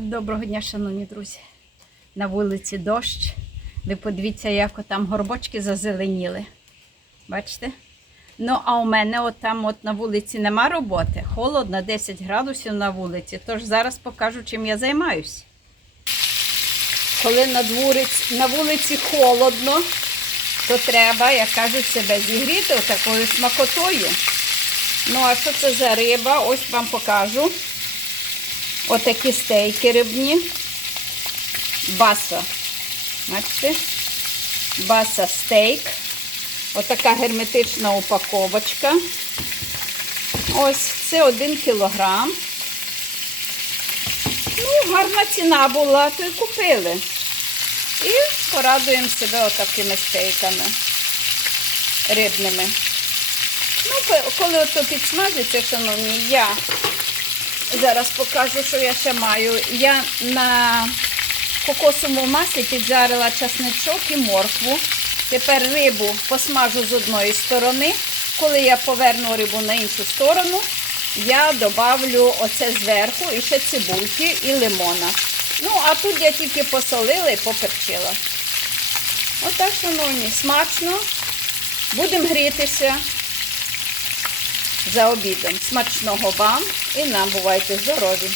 Доброго дня, шановні друзі. На вулиці дощ. Ви подивіться, як там горбочки зазеленіли. Бачите? Ну, а у мене от там от на вулиці нема роботи. Холодно, 10 градусів на вулиці. Тож зараз покажу, чим я займаюсь. Коли на, двуриць, на вулиці холодно, то треба, як кажуть, себе зігріти такою смакотою. Ну, а що це за риба? Ось вам покажу. Отакі стейки рибні. Баса. Бачите? Баса стейк. Отака герметична упаковочка. Ось це один кілограм. Ну, гарна ціна була, то й купили. І порадуємо себе отакими стейками рибними. Ну, коли ото підсмажиться, шановні, я зараз покажу, що я ще маю. Я на кокосовому маслі піджарила часничок і моркву. Тепер рибу посмажу з одної сторони. Коли я поверну рибу на іншу сторону, я добавлю оце зверху і ще цибульки і лимона. Ну, а тут я тільки посолила і поперчила. Отак, шановні, смачно. Будемо грітися за обідом. Смачного вам і нам бувайте здорові!